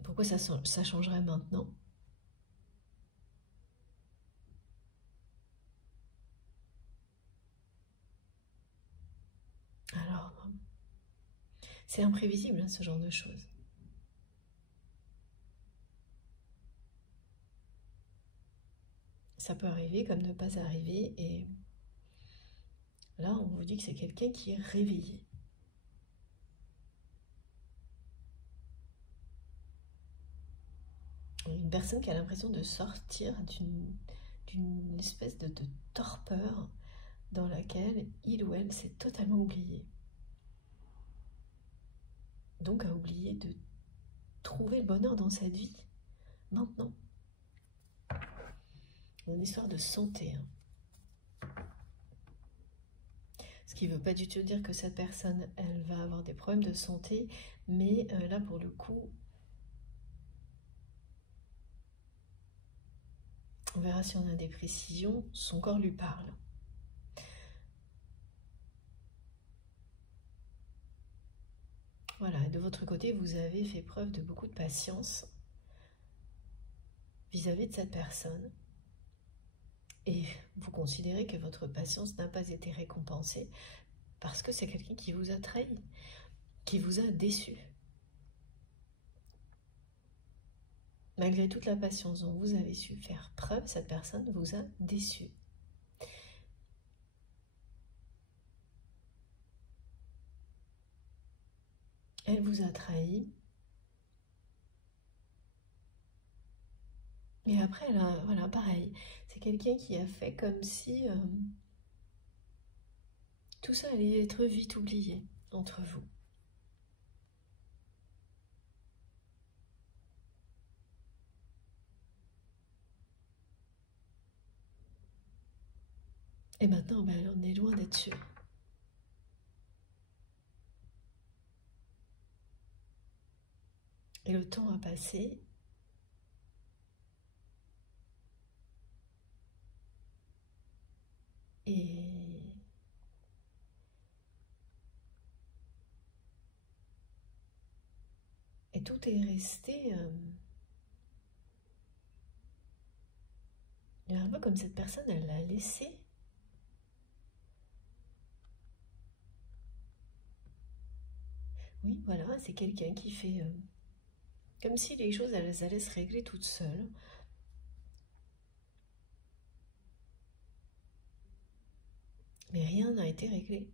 Pourquoi ça changerait maintenant? Alors, c'est imprévisible, hein, ce genre de choses. Ça peut arriver comme ne pas arriver, et là, on vous dit que c'est quelqu'un qui est réveillé. Une personne qui a l'impression de sortir d'une espèce de torpeur dans laquelle il ou elle s'est totalement oublié. Donc a oublié de trouver le bonheur dans cette vie, maintenant. Une histoire de santé. Hein. Ce qui ne veut pas du tout dire que cette personne, elle va avoir des problèmes de santé, mais là, pour le coup, on verra si on a des précisions, son corps lui parle. Voilà, et de votre côté, vous avez fait preuve de beaucoup de patience vis-à-vis de cette personne. Et vous considérez que votre patience n'a pas été récompensée parce que c'est quelqu'un qui vous a trahi, qui vous a déçu. Malgré toute la patience dont vous avez su faire preuve, cette personne vous a déçu. Elle vous a trahi. Et après, là, voilà, pareil. C'est quelqu'un qui a fait comme si tout ça allait être vite oublié entre vous. Et maintenant, ben, on est loin d'être sûr. Et le temps a passé. Et tout est resté un peu comme cette personne, elle l'a laissé. Oui, voilà, c'est quelqu'un qui fait comme si les choses elles allaient se régler toutes seules. Mais rien n'a été réglé.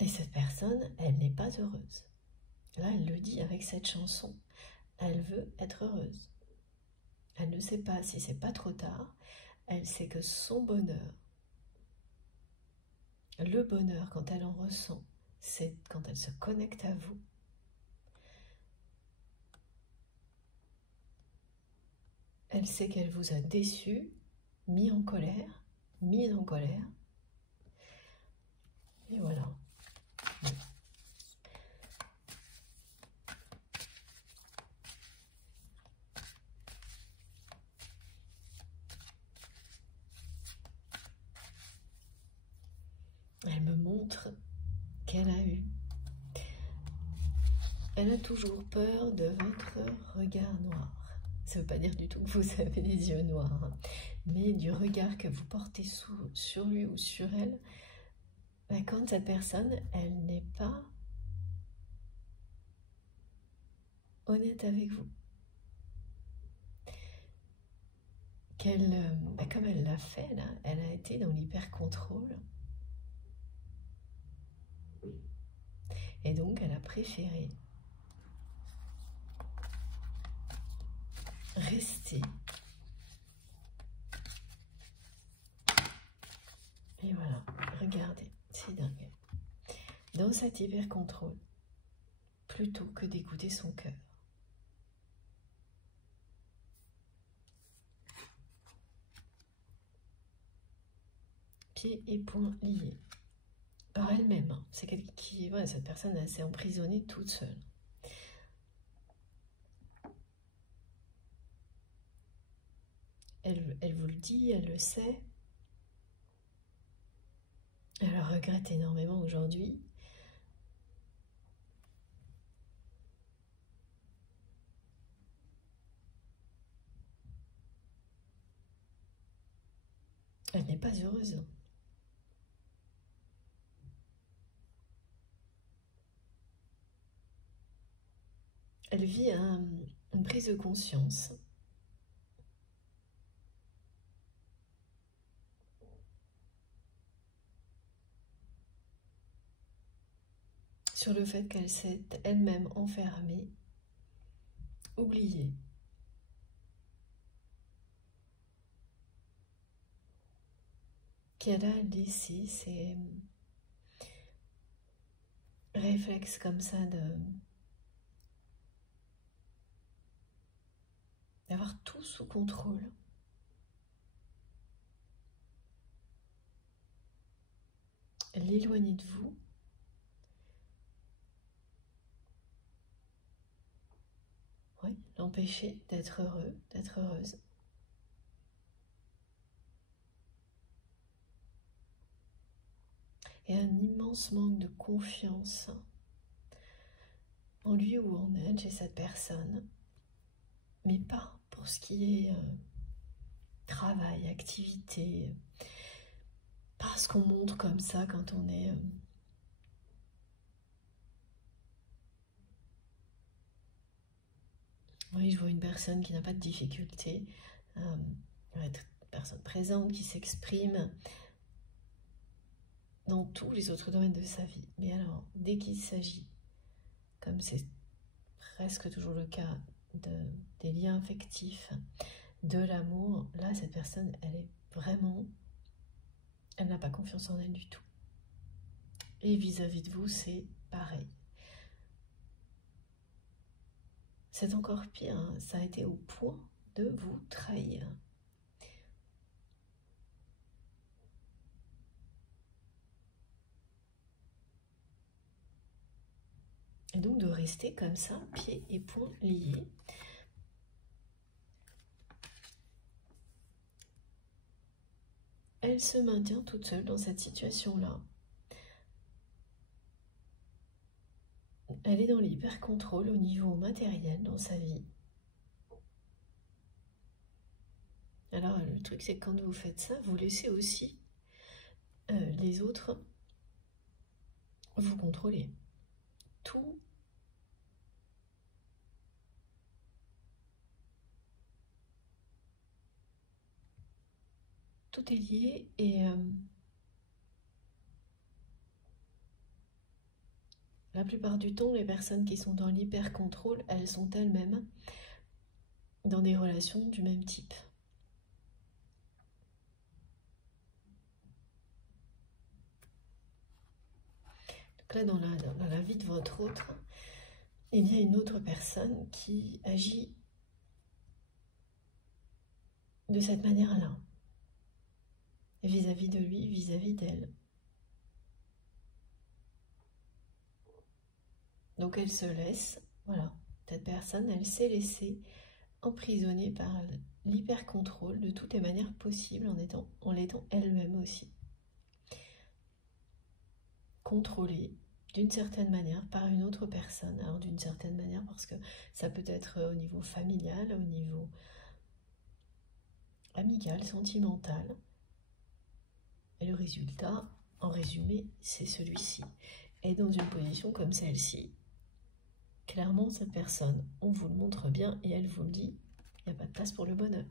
Et cette personne, elle n'est pas heureuse. Là, elle le dit avec cette chanson. Elle veut être heureuse. Elle ne sait pas si c'est pas trop tard. Elle sait que son bonheur, le bonheur quand elle en ressent, c'est quand elle se connecte à vous. Elle sait qu'elle vous a déçu, mis en colère, mise en colère. Et voilà. Elle me montre qu'elle a toujours peur de votre regard noir. Ça ne veut pas dire du tout que vous avez des yeux noirs, hein, mais du regard que vous portez sur lui ou sur elle, quand cette personne, elle n'est pas honnête avec vous. Comme elle l'a fait, là, elle a été dans l'hyper-contrôle. Et donc, elle a préféré rester. Et voilà, regardez, c'est dingue. Dans cet hyper-contrôle, plutôt que d'écouter son cœur. Pieds et poings liés. Par elle-même. Hein. C'est quelqu'un qui... Ouais, cette personne, elle s'est emprisonnée toute seule. Elle vous le dit, elle le sait. Elle le regrette énormément aujourd'hui. Elle n'est pas heureuse. Elle vit une prise de conscience. Sur le fait qu'elle s'est elle-même enfermée, oubliée. Qu'elle a laissé ses réflexes comme ça d'avoir tout sous contrôle. L'éloigner de vous. Oui, l'empêcher d'être heureux, d'être heureuse. Et un immense manque de confiance en lui ou en elle, chez cette personne, mais pas pour ce qui est travail, activité, pas ce qu'on montre comme ça quand on est... Oui, je vois une personne qui n'a pas de difficulté, être une personne présente, qui s'exprime dans tous les autres domaines de sa vie. Mais alors, dès qu'il s'agit, comme c'est presque toujours le cas, des liens affectifs, de l'amour, là, cette personne, elle est vraiment... Elle n'a pas confiance en elle du tout. Et vis-à-vis de vous, c'est pareil. C'est encore pire, hein, ça a été au point de vous trahir. Et donc de rester comme ça, pieds et poings liés. Elle se maintient toute seule dans cette situation-là. Elle est dans l'hyper-contrôle au niveau matériel dans sa vie. Alors le truc c'est que quand vous faites ça, vous laissez aussi les autres vous contrôler. Tout est lié et la plupart du temps, les personnes qui sont dans l'hyper-contrôle, elles sont elles-mêmes dans des relations du même type. Donc là, dans la vie de votre autre, il y a une autre personne qui agit de cette manière-là. vis-à-vis de lui, vis-à-vis d'elle. Donc elle se laisse, voilà, cette personne, elle s'est laissée emprisonnée par l'hyper-contrôle de toutes les manières possibles en l'étant elle-même aussi. Contrôlée d'une certaine manière par une autre personne. Alors d'une certaine manière parce que ça peut être au niveau familial, au niveau amical, sentimental. Et le résultat, en résumé, c'est celui-ci. Et dans une position comme celle-ci, clairement cette personne, on vous le montre bien et elle vous le dit, il n'y a pas de place pour le bonheur.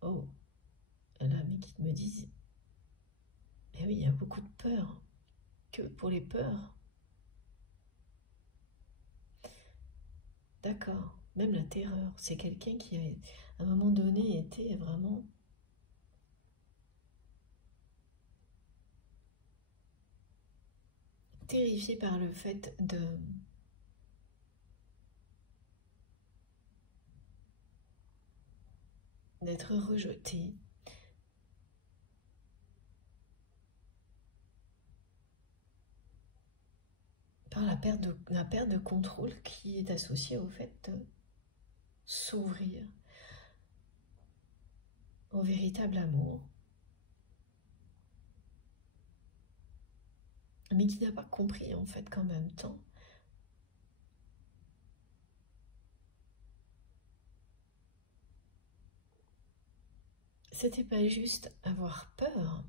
Oh, là mes guides me disent, eh oui, il y a beaucoup de peur. Que pour les peurs. D'accord, même la terreur. C'est quelqu'un qui, à un moment donné, était vraiment terrifié par le fait d'être rejeté. Par la perte de contrôle qui est associée au fait de s'ouvrir au véritable amour, mais qui n'a pas compris en fait qu'en même temps, c'était pas juste avoir peur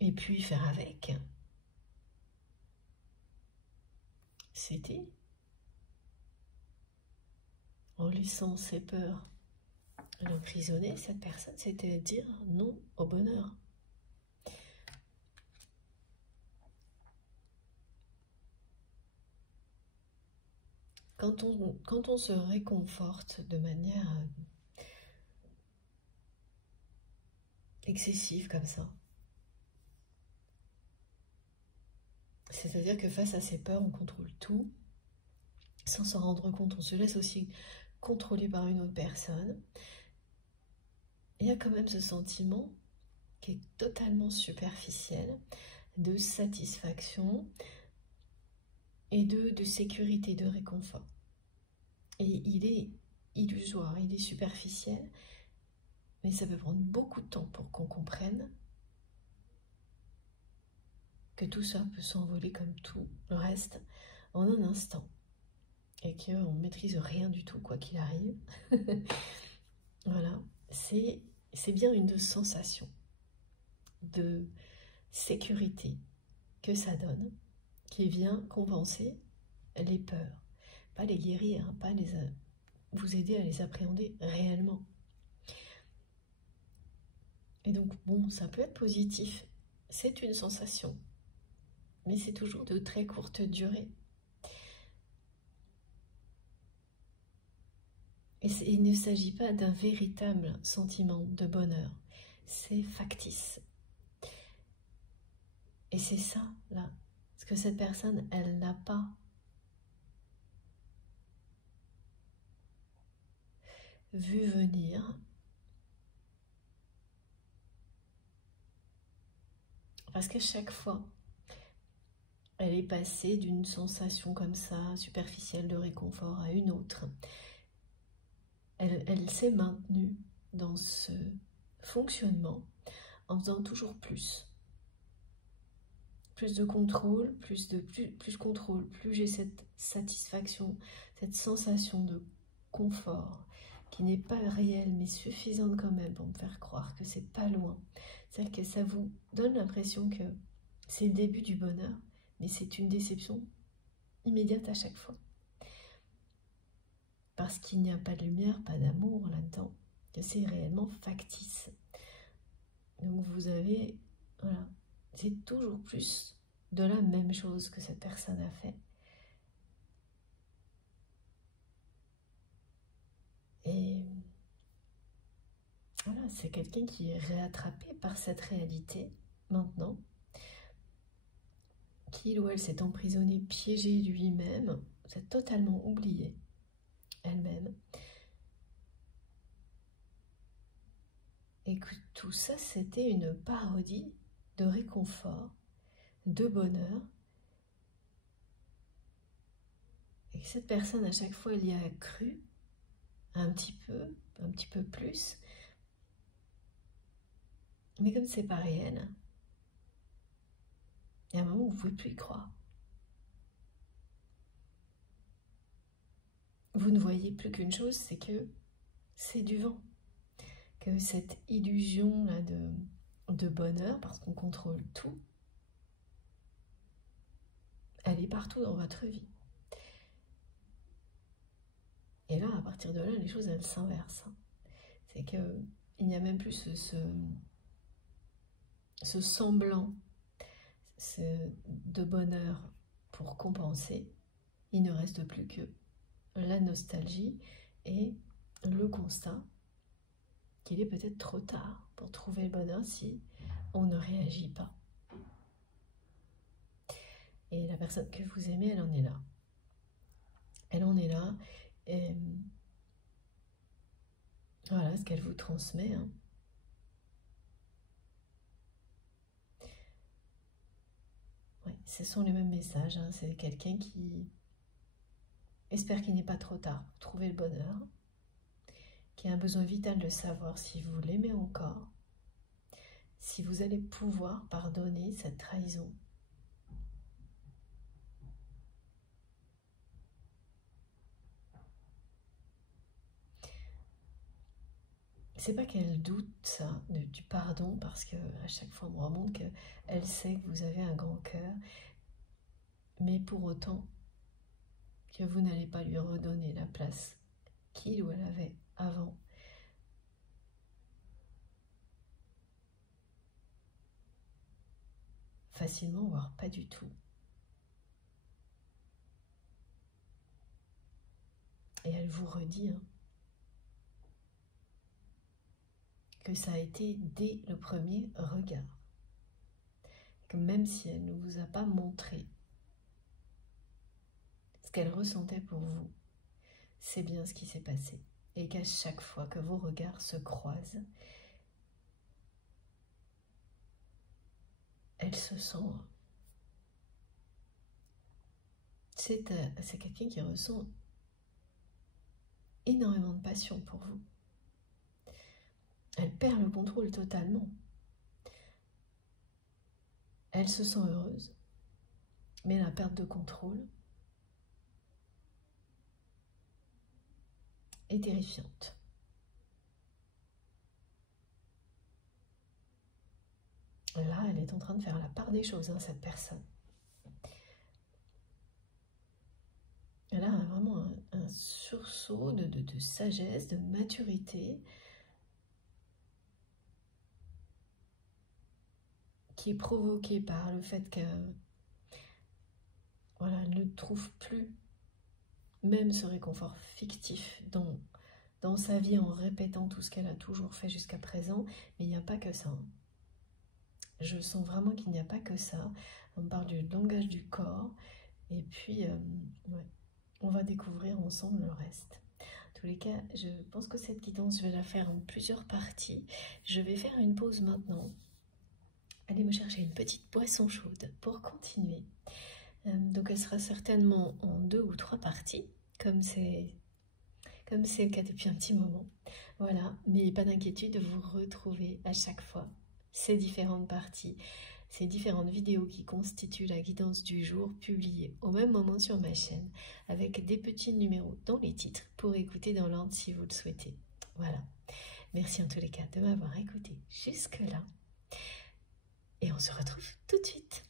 et puis faire avec. C'était, en laissant ses peurs l'emprisonner, cette personne, c'était dire non au bonheur. Quand on se réconforte de manière excessive comme ça, c'est-à-dire que face à ses peurs, on contrôle tout, sans s'en rendre compte, on se laisse aussi contrôler par une autre personne. Il y a quand même ce sentiment qui est totalement superficiel, de satisfaction et de sécurité, de réconfort. Et il est illusoire, il est superficiel, mais ça peut prendre beaucoup de temps pour qu'on comprenne que tout ça peut s'envoler comme tout le reste en un instant et qu'on ne maîtrise rien du tout quoi qu'il arrive. Voilà, c'est bien une sensation de sécurité que ça donne qui vient compenser les peurs, pas les guérir, pas vous aider à les appréhender réellement. Et donc bon, ça peut être positif, c'est une sensation, mais c'est toujours de très courte durée. Et il ne s'agit pas d'un véritable sentiment de bonheur, c'est factice. Et c'est ça, là, parce que cette personne, elle n'a pas vu venir, parce qu'à chaque fois, elle est passée d'une sensation comme ça, superficielle de réconfort, à une autre. Elle s'est maintenue dans ce fonctionnement en faisant toujours plus. Plus de contrôle, plus contrôle, plus j'ai cette satisfaction, cette sensation de confort qui n'est pas réelle mais suffisante quand même pour me faire croire que c'est pas loin. C'est-à-dire que ça vous donne l'impression que c'est le début du bonheur, mais c'est une déception immédiate à chaque fois. Parce qu'il n'y a pas de lumière, pas d'amour là-dedans, que c'est réellement factice. Donc vous avez, voilà, c'est toujours plus de la même chose que cette personne a fait. Et voilà, c'est quelqu'un qui est réattrapé par cette réalité maintenant, qu'il ou elle s'est emprisonné, piégé lui-même, s'est totalement oublié elle-même. que tout ça, c'était une parodie de réconfort, de bonheur, et que cette personne, à chaque fois, elle y a cru un petit peu plus, mais comme c'est pas réel, il y a un moment où vous ne pouvez plus y croire. Vous ne voyez plus qu'une chose, c'est que c'est du vent. Que cette illusion-là de bonheur, parce qu'on contrôle tout, elle est partout dans votre vie. Et là, à partir de là, les choses, elles s'inversent. C'est qu'il n'y a même plus ce semblant de bonheur pour compenser. Il ne reste plus que la nostalgie et le constat qu'il est peut-être trop tard pour trouver le bonheur si on ne réagit pas. Et la personne que vous aimez, elle en est là. Elle en est là. Et voilà ce qu'elle vous transmet. Ouais, ce sont les mêmes messages. C'est quelqu'un qui espère qu'il n'est pas trop tard pour trouver le bonheur, qui a un besoin vital de savoir si vous l'aimez encore, si vous allez pouvoir pardonner cette trahison. C'est pas qu'elle doute ça, du pardon, parce que à chaque fois on me remonte qu'elle sait que vous avez un grand cœur, mais pour autant que vous n'allez pas lui redonner la place qu'il ou elle avait avant. Facilement, voire pas du tout. Et elle vous redit que ça a été dès le premier regard. Que même si elle ne vous a pas montré ce qu'elle ressentait pour vous, c'est bien ce qui s'est passé. Et qu'à chaque fois que vos regards se croisent, elle se sent... C'est quelqu'un qui ressent énormément de passion pour vous. Elle perd le contrôle totalement. Elle se sent heureuse, mais la perte de contrôle est terrifiante. Là, elle est en train de faire la part des choses, cette personne. Elle a vraiment un sursaut de sagesse, de maturité, qui est provoqué par le fait qu'elle ne trouve plus même ce réconfort fictif dans sa vie en répétant tout ce qu'elle a toujours fait jusqu'à présent. Mais il n'y a pas que ça. Je sens vraiment qu'il n'y a pas que ça. On parle du langage du corps. Et puis, ouais, on va découvrir ensemble le reste. En tous les cas, je pense que cette guidance, je vais la faire en plusieurs parties. Je vais faire une pause maintenant. Allez me chercher une petite boisson chaude pour continuer. Donc elle sera certainement en 2 ou 3 parties, comme c'est le cas depuis un petit moment. Voilà, mais pas d'inquiétude, vous retrouvez à chaque fois ces différentes parties, ces différentes vidéos qui constituent la guidance du jour, publiées au même moment sur ma chaîne, avec des petits numéros dans les titres pour écouter dans l'ordre si vous le souhaitez. Voilà, merci en tous les cas de m'avoir écouté jusque-là. Et on se retrouve tout de suite.